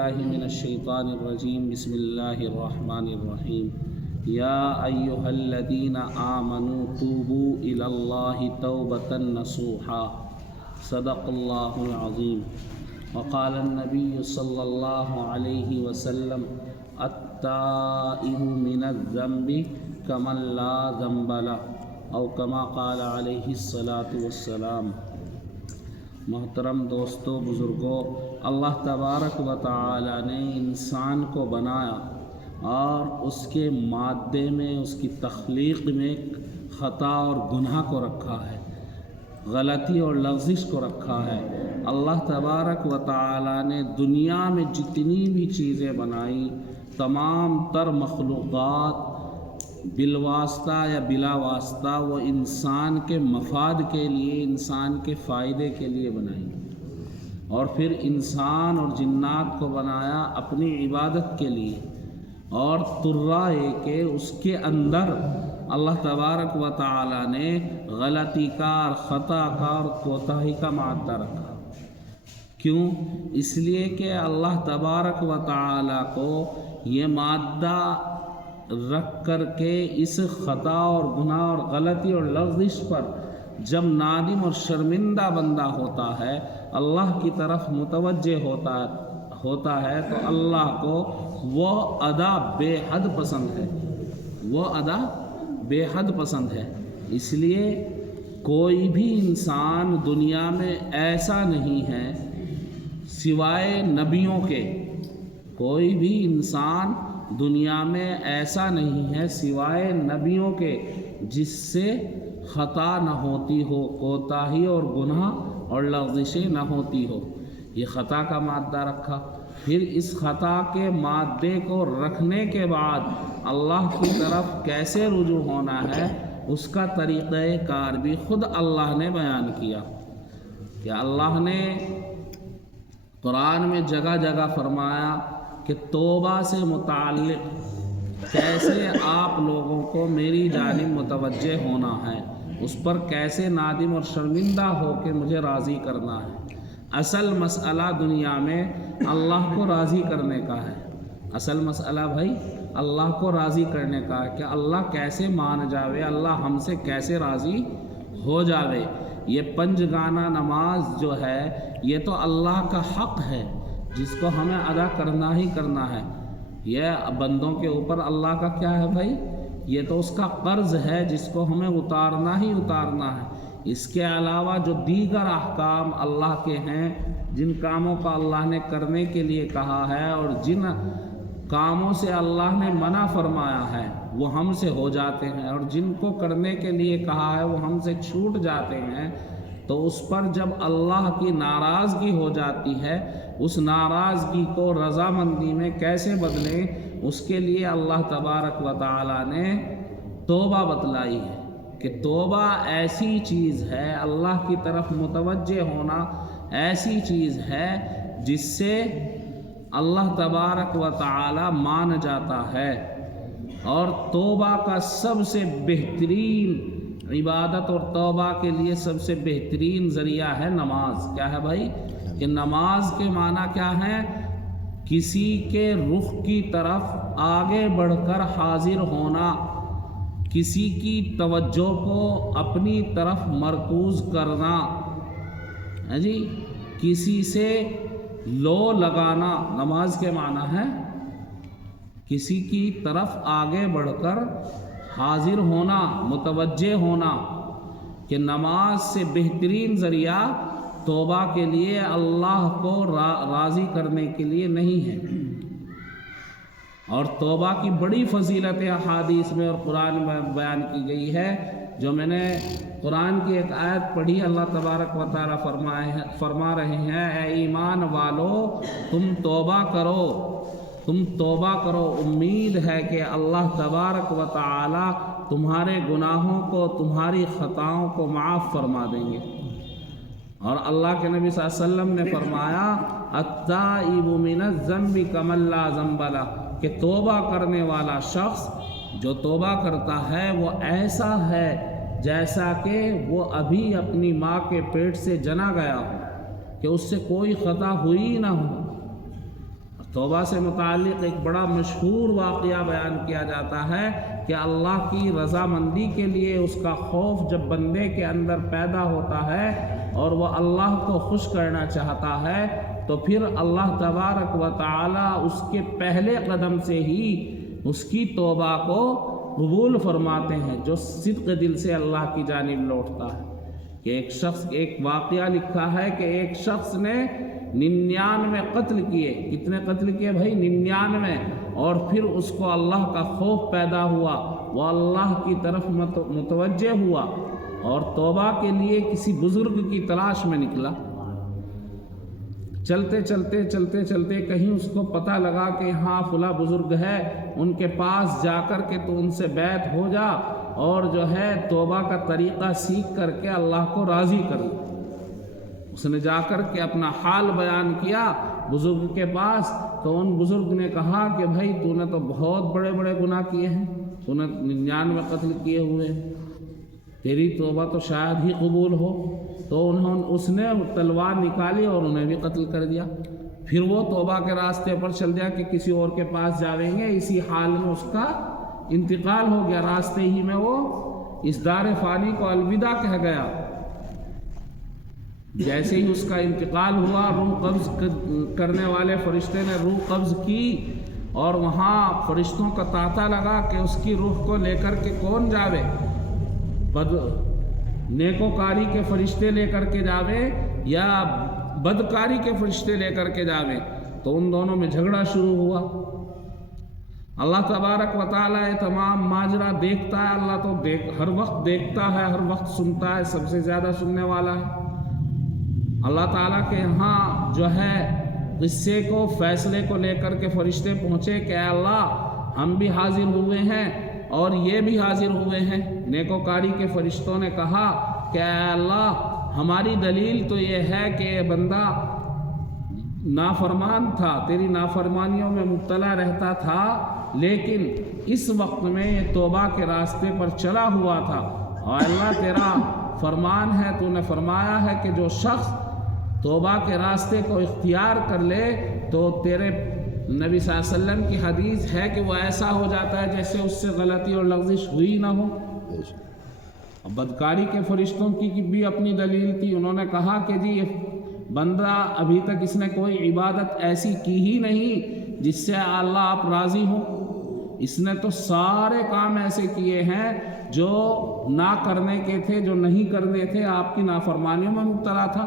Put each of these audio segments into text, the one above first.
باللہ من الشیطان الرجیم بسم اللہ الرحمن الرحیم یا ایہا الذین آمنوا توبوا الی اللہ توبۃ نصوحا صدق اللہ العظیم وقال النبی صلی اللہ علیہ وسلم التائب من الذنب کمن لا ذنب لہ او کما قال علیہ الصلاۃ والسلام۔ محترم دوستو، بزرگوں، اللہ تبارک و تعالی نے انسان کو بنایا اور اس کے مادے میں، اس کی تخلیق میں خطا اور گناہ کو رکھا ہے، غلطی اور لغزش کو رکھا ہے۔ اللہ تبارک و تعالی نے دنیا میں جتنی بھی چیزیں بنائی، تمام تر مخلوقات بالواسطہ یا بلا واسطہ وہ انسان کے مفاد کے لیے، انسان کے فائدے کے لیے بنائی، اور پھر انسان اور جنات کو بنایا اپنی عبادت کے لیے، اور ترا ہے کہ اس کے اندر اللہ تبارک و تعالی نے غلطی کا اور خطا کا اور کوتاہی کا مادہ رکھا۔ کیوں؟ اس لیے کہ اللہ تبارک و تعالی کو یہ مادہ رکھ کر کے اس خطا اور گناہ اور غلطی اور لغزش پر جب نادم اور شرمندہ بندہ ہوتا ہے، اللہ کی طرف متوجہ ہوتا ہے تو اللہ کو وہ ادا بے حد پسند ہے، وہ ادا بے حد پسند ہے۔ اس لیے کوئی بھی انسان دنیا میں ایسا نہیں ہے سوائے نبیوں کے، کوئی بھی انسان دنیا میں ایسا نہیں ہے سوائے نبیوں کے جس سے خطا نہ ہوتی ہو، کوتاہی اور گناہ اور لغزشیں نہ ہوتی ہو۔ یہ خطا کا مادہ رکھا، پھر اس خطا کے مادے کو رکھنے کے بعد اللہ کی طرف کیسے رجوع ہونا ہے، اس کا طریقہ کار بھی خود اللہ نے بیان کیا کہ اللہ نے قرآن میں جگہ جگہ فرمایا کہ توبہ سے متعلق کیسے آپ لوگوں کو میری جانب متوجہ ہونا ہے، اس پر کیسے نادم اور شرمندہ ہو کے مجھے راضی کرنا ہے۔ اصل مسئلہ دنیا میں اللہ کو راضی کرنے کا ہے، اصل مسئلہ بھائی اللہ کو راضی کرنے کا ہے کہ اللہ کیسے مان جاوے، اللہ ہم سے کیسے راضی ہو جاوے۔ یہ پنج گانا نماز جو ہے یہ تو اللہ کا حق ہے جس کو ہمیں ادا کرنا ہی کرنا ہے۔ یہ بندوں کے اوپر اللہ کا کیا ہے بھائی؟ یہ تو اس کا قرض ہے جس کو ہمیں اتارنا ہی اتارنا ہے۔ اس کے علاوہ جو دیگر احکام اللہ کے ہیں، جن کاموں کا اللہ نے کرنے کے لیے کہا ہے اور جن کاموں سے اللہ نے منع فرمایا ہے وہ ہم سے ہو جاتے ہیں، اور جن کو کرنے کے لیے کہا ہے وہ ہم سے چھوٹ جاتے ہیں، تو اس پر جب اللہ کی ناراضگی ہو جاتی ہے، اس ناراضگی کو رضامندی میں کیسے بدلیں، اس کے لیے اللہ تبارک و تعالی نے توبہ بتلائی ہے کہ توبہ ایسی چیز ہے، اللہ کی طرف متوجہ ہونا ایسی چیز ہے جس سے اللہ تبارک و تعالی مان جاتا ہے۔ اور توبہ کا سب سے بہترین عبادت اور توبہ کے لیے سب سے بہترین ذریعہ ہے نماز۔ کیا ہے بھائی؟ کہ نماز کے معنی کیا ہے؟ کسی کے رخ کی طرف آگے بڑھ کر حاضر ہونا، کسی کی توجہ کو اپنی طرف مرکوز کرنا، جی کسی سے لو لگانا، نماز کے معنی ہے کسی کی طرف آگے بڑھ کر حاضر ہونا، متوجہ ہونا۔ کہ نماز سے بہترین ذریعہ توبہ کے لیے اللہ کو راضی کرنے کے لیے نہیں ہے۔ اور توبہ کی بڑی فضیلت احادیث میں اور قرآن میں بیان کی گئی ہے۔ جو میں نے قرآن کی ایک آیت پڑھی، اللہ تبارک و تعالی فرما رہے ہیں، اے ایمان والو تم توبہ کرو، تم توبہ کرو، امید ہے کہ اللہ تبارک و تعالی تمہارے گناہوں کو، تمہاری خطاؤں کو معاف فرما دیں گے۔ اور اللہ کے نبی صلی اللہ علیہ وسلم نے فرمایا التائب من الذنب کمن لا ذنب لہ، کہ توبہ کرنے والا شخص جو توبہ کرتا ہے وہ ایسا ہے جیسا کہ وہ ابھی اپنی ماں کے پیٹ سے جنا گیا ہو، کہ اس سے کوئی خطا ہوئی نہ ہو۔ توبہ سے متعلق ایک بڑا مشہور واقعہ بیان کیا جاتا ہے کہ اللہ کی رضامندی کے لیے اس کا خوف جب بندے کے اندر پیدا ہوتا ہے اور وہ اللہ کو خوش کرنا چاہتا ہے تو پھر اللہ تبارک و تعالی اس کے پہلے قدم سے ہی اس کی توبہ کو قبول فرماتے ہیں، جو صدق دل سے اللہ کی جانب لوٹتا ہے۔ کہ ایک واقعہ لکھا ہے کہ ایک شخص نے 99 قتل کیے۔ کتنے قتل کیے بھائی؟ 99۔ اور پھر اس کو اللہ کا خوف پیدا ہوا، وہ اللہ کی طرف متوجہ ہوا اور توبہ کے لیے کسی بزرگ کی تلاش میں نکلا۔ چلتے چلتے چلتے چلتے کہیں اس کو پتہ لگا کہ ہاں فلاں بزرگ ہے، ان کے پاس جا کر کے تو ان سے بیعت ہو جا اور جو ہے توبہ کا طریقہ سیکھ کر کے اللہ کو راضی کر لے۔ اس نے جا کر کے اپنا حال بیان کیا بزرگ کے پاس، تو ان بزرگ نے کہا کہ بھائی تو نے تو بہت بڑے بڑے گناہ کیے ہیں، تو نے 99 قتل کیے ہوئے، تیری توبہ تو شاید ہی قبول ہو۔ تو اس نے تلوار نکالی اور انہیں بھی قتل کر دیا۔ پھر وہ توبہ کے راستے پر چل دیا کہ کسی اور کے پاس جاویں گے، اسی حال میں اس کا انتقال ہو گیا، راستے ہی میں وہ اس دار فانی کو الوداع کہہ گیا۔ جیسے ہی اس کا انتقال ہوا، روح قبض کرنے والے فرشتے نے روح قبض کی اور وہاں فرشتوں کا تانتا لگا کہ اس کی روح کو لے کر کے کون جاوے، نیکوکاری کے فرشتے لے کر کے جاوے یا بدکاری کے فرشتے لے کر کے جاوے۔ تو ان دونوں میں جھگڑا شروع ہوا۔ اللہ تبارک و تعالیٰ یہ تمام ماجرا دیکھتا ہے، اللہ تو ہر وقت دیکھتا ہے، ہر وقت سنتا ہے، سب سے زیادہ سننے والا ہے۔ اللہ تعالیٰ کے یہاں جو ہے قصے کو، فیصلے کو لے کر کے فرشتے پہنچے کہ اے اللہ ہم بھی حاضر ہوئے ہیں اور یہ بھی حاضر ہوئے ہیں۔ نیکوکاری کے فرشتوں نے کہا کہ اے اللہ ہماری دلیل تو یہ ہے کہ یہ بندہ نافرمان تھا، تیری نافرمانیوں میں مبتلا رہتا تھا، لیکن اس وقت میں یہ توبہ کے راستے پر چلا ہوا تھا، اور اللہ تیرا فرمان ہے، تو نے فرمایا ہے کہ جو شخص توبہ کے راستے کو اختیار کر لے تو تیرے نبی صلی اللہ علیہ وسلم کی حدیث ہے کہ وہ ایسا ہو جاتا ہے جیسے اس سے غلطی اور لغزش ہوئی نہ ہو۔ بدکاری کے فرشتوں کی بھی اپنی دلیل تھی، انہوں نے کہا کہ جی یہ بندہ ابھی تک اس نے کوئی عبادت ایسی کی ہی نہیں جس سے اللہ آپ راضی ہوں، اس نے تو سارے کام ایسے کیے ہیں جو نہ کرنے کے تھے، جو نہیں کرنے تھے، آپ کی نافرمانیوں میں مبتلا تھا۔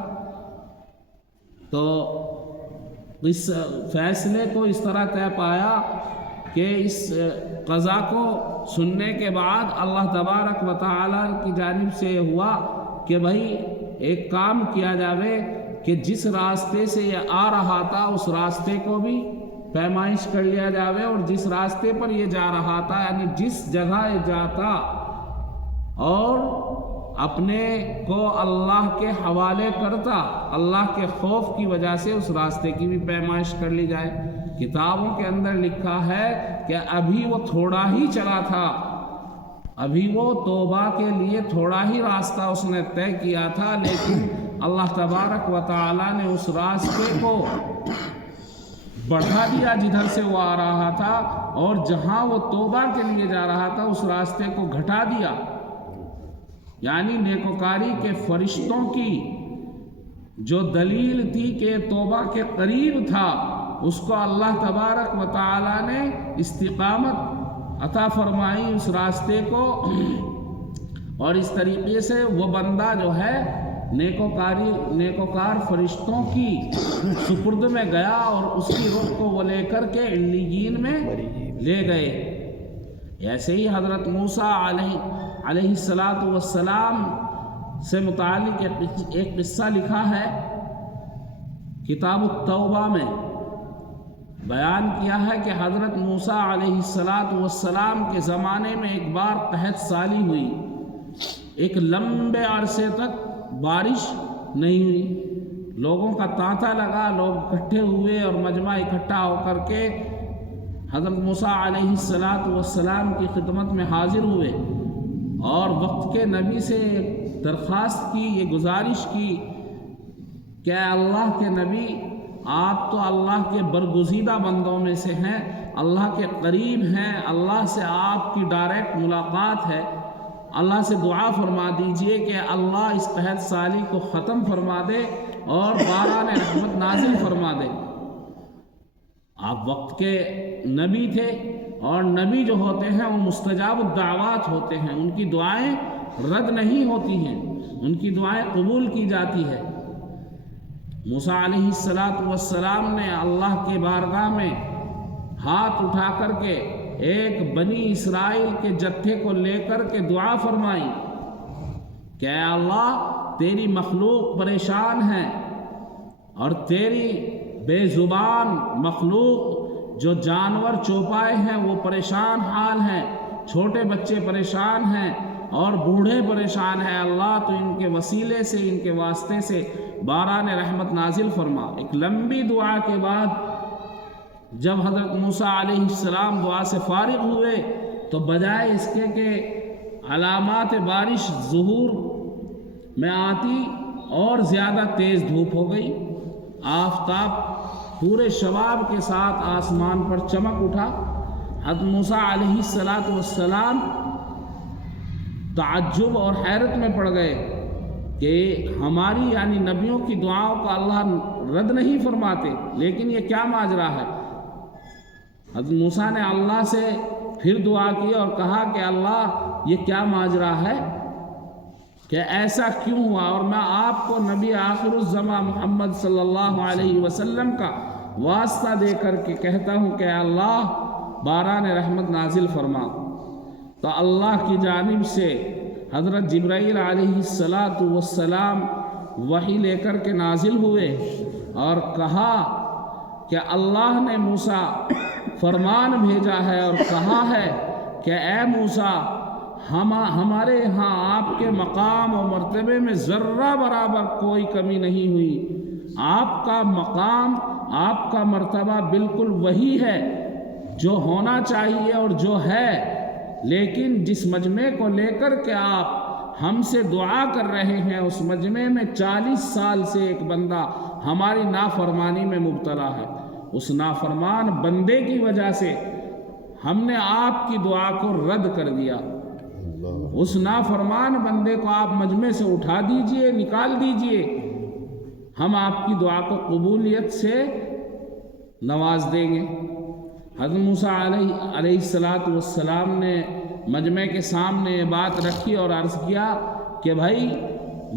تو اس فیصلے کو اس طرح طے پایا کہ اس قضا کو سننے کے بعد اللہ تبارک و تعالیٰ کی جانب سے یہ ہوا کہ بھائی ایک کام کیا جاوے کہ جس راستے سے یہ آ رہا تھا اس راستے کو بھی پیمائش کر لیا جاوے، اور جس راستے پر یہ جا رہا تھا یعنی جس جگہ یہ جاتا اور اپنے کو اللہ کے حوالے کرتا، اللہ کے خوف کی وجہ سے اس راستے کی بھی پیمائش کر لی جائے۔ کتابوں کے اندر لکھا ہے کہ ابھی وہ تھوڑا ہی چلا تھا، ابھی وہ توبہ کے لیے تھوڑا ہی راستہ اس نے طے کیا تھا، لیکن اللہ تبارک و تعالیٰ نے اس راستے کو بڑھا دیا جدھر سے وہ آ رہا تھا، اور جہاں وہ توبہ کے لیے جا رہا تھا اس راستے کو گھٹا دیا۔ یعنی نیکوکاری کے فرشتوں کی جو دلیل تھی کہ توبہ کے قریب تھا، اس کو اللہ تبارک و تعالیٰ نے استقامت عطا فرمائی اس راستے کو، اور اس طریقے سے وہ بندہ جو ہے نیکوکار فرشتوں کی سپرد میں گیا اور اس کی روح کو وہ لے کر کے علیین میں لے گئے۔ ایسے ہی حضرت موسیٰ علیہ السلام سے متعلق ایک قصہ لکھا ہے، کتاب التوبہ میں بیان کیا ہے کہ حضرت موسیٰ علیہ السلام کے زمانے میں ایک بار قحط سالی ہوئی، ایک لمبے عرصے تک بارش نہیں ہوئی، لوگوں کا تانتا لگا، لوگ اکٹھے ہوئے اور مجمع اکٹھا ہو کر کے حضرت موسیٰ علیہ السلام کی خدمت میں حاضر ہوئے اور وقت کے نبی سے درخواست کی، یہ گزارش کی کہ اللہ کے نبی آپ تو اللہ کے برگزیدہ بندوں میں سے ہیں، اللہ کے قریب ہیں، اللہ سے آپ کی ڈائریکٹ ملاقات ہے، اللہ سے دعا فرما دیجئے کہ اللہ اس قحط سالی کو ختم فرما دے اور باران رحمت نازل فرما دے۔ آپ وقت کے نبی تھے، اور نبی جو ہوتے ہیں وہ مستجاب الدعوات ہوتے ہیں، ان کی دعائیں رد نہیں ہوتی ہیں، ان کی دعائیں قبول کی جاتی ہے۔ موسیٰ علیہ السلام نے اللہ کے بارگاہ میں ہاتھ اٹھا کر کے ایک بنی اسرائیل کے جتھے کو لے کر کے دعا فرمائی کہ اے اللہ تیری مخلوق پریشان ہے، اور تیری بے زبان مخلوق جو جانور چوپائے ہیں وہ پریشان حال ہیں، چھوٹے بچے پریشان ہیں اور بوڑھے پریشان ہیں، اللہ تو ان کے وسیلے سے، ان کے واسطے سے باران رحمت نازل فرما۔ ایک لمبی دعا کے بعد جب حضرت موسیٰ علیہ السلام دعا سے فارغ ہوئے تو بجائے اس کے کہ علامات بارش ظہور میں آتی، اور زیادہ تیز دھوپ ہو گئی، آفتاب پورے شباب کے ساتھ آسمان پر چمک اٹھا۔ حضرت موسیٰ علیہ السلام تعجب اور حیرت میں پڑ گئے کہ ہماری یعنی نبیوں کی دعاؤں کا اللہ رد نہیں فرماتے، لیکن یہ کیا ماجرا ہے؟ حضرت موسیٰ نے اللہ سے پھر دعا کی اور کہا کہ اللہ یہ کیا ماجرا ہے کہ ایسا کیوں ہوا؟ اور میں آپ کو نبی آخر الزماں محمد صلی اللہ علیہ وسلم کا واسطہ دے کر کے کہتا ہوں کہ اللہ باران رحمت نازل فرما۔ تو اللہ کی جانب سے حضرت جبرائیل علیہ السلام وحی لے کر کے نازل ہوئے اور کہا کہ اللہ نے موسیٰ فرمان بھیجا ہے اور کہا ہے کہ اے موسیٰ ہمارے ہاں آپ کے مقام و مرتبے میں ذرہ برابر کوئی کمی نہیں ہوئی، آپ کا مقام، آپ کا مرتبہ بالکل وہی ہے جو ہونا چاہیے اور جو ہے، لیکن جس مجمع کو لے کر کے آپ ہم سے دعا کر رہے ہیں اس مجمع میں 40 سال سے ایک بندہ ہماری نافرمانی میں مبتلا ہے، اس نافرمان بندے کی وجہ سے ہم نے آپ کی دعا کو رد کر دیا، اس نافرمان بندے کو آپ مجمع سے اٹھا دیجئے، نکال دیجئے، ہم آپ کی دعا کو قبولیت سے نواز دیں گے۔ حضرت موسیٰ علیہ السلام نے مجمع کے سامنے یہ بات رکھی اور عرض کیا کہ بھائی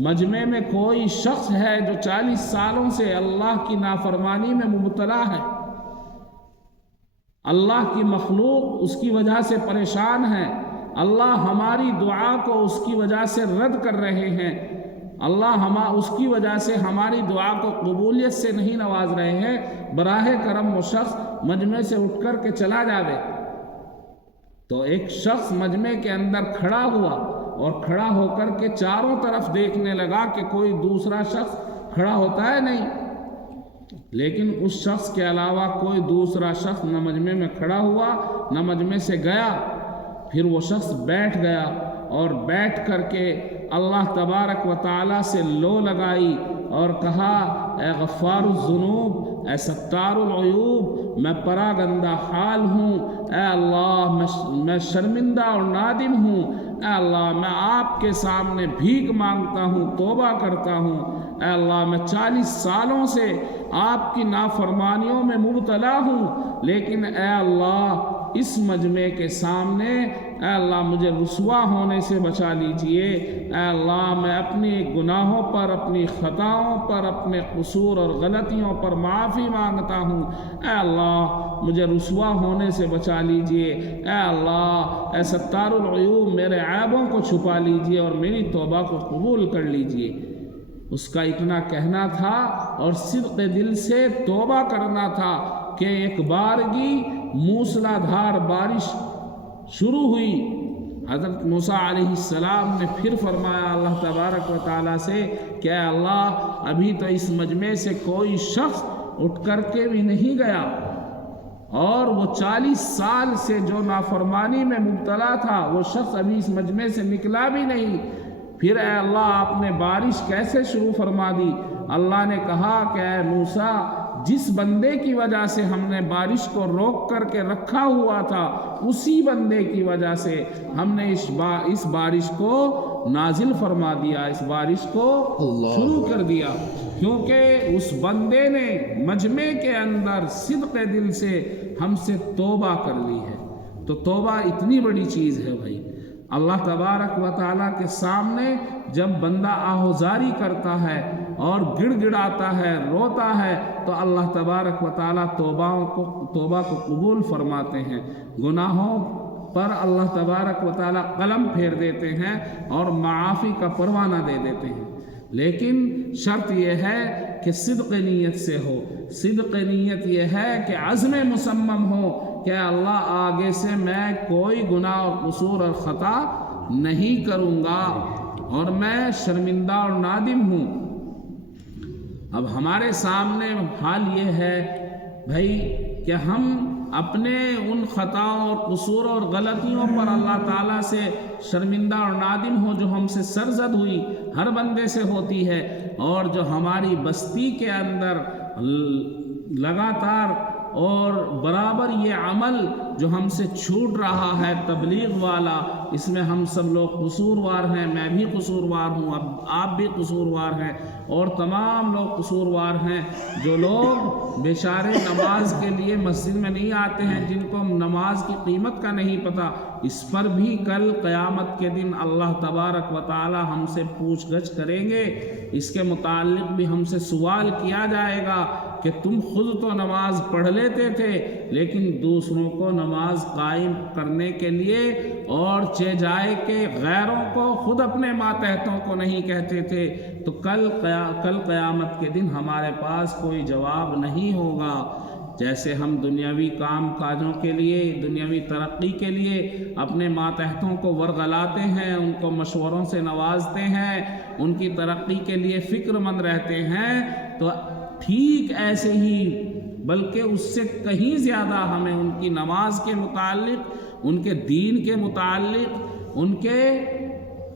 مجمع میں کوئی شخص ہے جو 40 سالوں سے اللہ کی نافرمانی میں مبتلا ہے، اللہ کی مخلوق اس کی وجہ سے پریشان ہے، اللہ ہماری دعا کو اس کی وجہ سے رد کر رہے ہیں، اللہ اس کی وجہ سے ہماری دعا کو قبولیت سے نہیں نواز رہے ہیں، براہ کرم وہ شخص مجمع سے اٹھ کر کے چلا جاوے۔ تو ایک شخص مجمع کے اندر کھڑا ہوا اور کھڑا ہو کر کے چاروں طرف دیکھنے لگا کہ کوئی دوسرا شخص کھڑا ہوتا ہے نہیں، لیکن اس شخص کے علاوہ کوئی دوسرا شخص نہ مجمع میں کھڑا ہوا نہ مجمع سے گیا۔ پھر وہ شخص بیٹھ گیا اور بیٹھ کر کے اللہ تبارک و تعالیٰ سے لو لگائی اور کہا اے غفار الذنوب، اے ستار العیوب، میں پراگندہ حال ہوں، اے اللہ میں شرمندہ اور نادم ہوں، اے اللہ میں آپ کے سامنے بھیک مانگتا ہوں، توبہ کرتا ہوں، اے اللہ میں 40 سالوں سے آپ کی نافرمانیوں میں مبتلا ہوں، لیکن اے اللہ اس مجمع کے سامنے اے اللہ مجھے رسوا ہونے سے بچا لیجئے، اے اللہ میں اپنی گناہوں پر، اپنی خطاؤں پر، اپنے قصور اور غلطیوں پر معافی مانگتا ہوں، اے اللہ مجھے رسوا ہونے سے بچا لیجئے، اے اللہ اے ستار العیوب میرے عیبوں کو چھپا لیجئے اور میری توبہ کو قبول کر لیجئے۔ اس کا اتنا کہنا تھا اور صدق دل سے توبہ کرنا تھا کہ ایک بارگی موسلا دھار بارش شروع ہوئی۔ حضرت موسیٰ علیہ السلام نے پھر فرمایا اللہ تبارک و تعالیٰ سے کہ اے اللہ ابھی تو اس مجمع سے کوئی شخص اٹھ کر کے بھی نہیں گیا، اور وہ 40 سال سے جو نافرمانی میں مبتلا تھا وہ شخص ابھی اس مجمع سے نکلا بھی نہیں، پھر اے اللہ آپ نے بارش کیسے شروع فرما دی؟ اللہ نے کہا کہ اے موسیٰ جس بندے کی وجہ سے ہم نے بارش کو روک کر کے رکھا ہوا تھا اسی بندے کی وجہ سے ہم نے اس بارش کو نازل فرما دیا، اس بارش کو شروع کر دیا، کیونکہ اس بندے نے مجمع کے اندر صدق دل سے ہم سے توبہ کر لی ہے۔ تو توبہ اتنی بڑی چیز ہے بھائی، اللہ تبارک و تعالیٰ کے سامنے جب بندہ آہوزاری کرتا ہے اور گڑ گڑاتا ہے، روتا ہے، تو اللہ تبارک و تعالیٰ توبہ کو قبول فرماتے ہیں، گناہوں پر اللہ تبارک و تعالیٰ قلم پھیر دیتے ہیں اور معافی کا پروانہ دے دیتے ہیں۔ لیکن شرط یہ ہے کہ صدق نیت سے ہو، صدق نیت یہ ہے کہ عزم مصمم ہو کہ اللہ آگے سے میں کوئی گناہ اور قصور اور خطا نہیں کروں گا اور میں شرمندہ اور نادم ہوں۔ اب ہمارے سامنے حال یہ ہے بھائی کہ ہم اپنے ان خطاؤں اور قصور اور غلطیوں پر اللہ تعالیٰ سے شرمندہ اور نادم ہو جو ہم سے سرزد ہوئی، ہر بندے سے ہوتی ہے، اور جو ہماری بستی کے اندر لگاتار اور برابر یہ عمل جو ہم سے چھوٹ رہا ہے تبلیغ والا، اس میں ہم سب لوگ قصوروار ہیں، میں بھی قصوروار ہوں، اب آپ بھی قصوروار ہیں، اور تمام لوگ قصوروار ہیں۔ جو لوگ بیچارے نماز کے لیے مسجد میں نہیں آتے ہیں، جن کو نماز کی قیمت کا نہیں پتہ، اس پر بھی کل قیامت کے دن اللہ تبارک و تعالی ہم سے پوچھ گچھ کریں گے، اس کے متعلق بھی ہم سے سوال کیا جائے گا کہ تم خود تو نماز پڑھ لیتے تھے لیکن دوسروں کو نماز قائم کرنے کے لیے اور جائے کہ غیروں کو خود اپنے ماتحتوں کو نہیں کہتے تھے، تو کل قیامت کے دن ہمارے پاس کوئی جواب نہیں ہوگا۔ جیسے ہم دنیاوی کام کاجوں کے لیے، دنیاوی ترقی کے لیے اپنے ماتحتوں کو ورغلاتے ہیں، ان کو مشوروں سے نوازتے ہیں، ان کی ترقی کے لیے فکر مند رہتے ہیں، تو ٹھیک ایسے ہی بلکہ اس سے کہیں زیادہ ہمیں ان کی نماز کے متعلق، ان کے دین کے متعلق، ان کے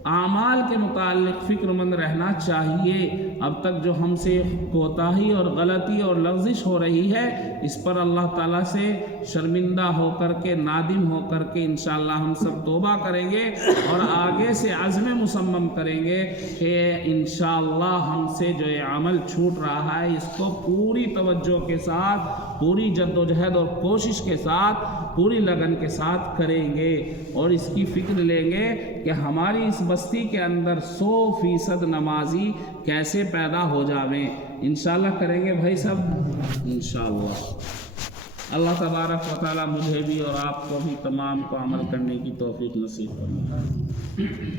اعمال کے متعلق فکر مند رہنا چاہیے۔ اب تک جو ہم سے کوتاہی اور غلطی اور لغزش ہو رہی ہے، اس پر اللہ تعالیٰ سے شرمندہ ہو کر کے، نادم ہو کر کے انشاءاللہ ہم سب توبہ کریں گے اور آگے سے عزم مصمم کریں گے کہ انشاءاللہ ہم سے جو یہ عمل چھوٹ رہا ہے اس کو پوری توجہ کے ساتھ، پوری جد و جہد اور کوشش کے ساتھ، پوری لگن کے ساتھ کریں گے، اور اس کی فکر لیں گے کہ ہماری اس بستی کے اندر 100% نمازی کیسے پیدا ہو جاویں۔ انشاءاللہ کریں گے بھائی سب، انشاءاللہ۔ اللہ تبارک و تعالی مجھے بھی اور آپ کو بھی تمام کو عمل کرنے کی توفیق نصیب فرمائے۔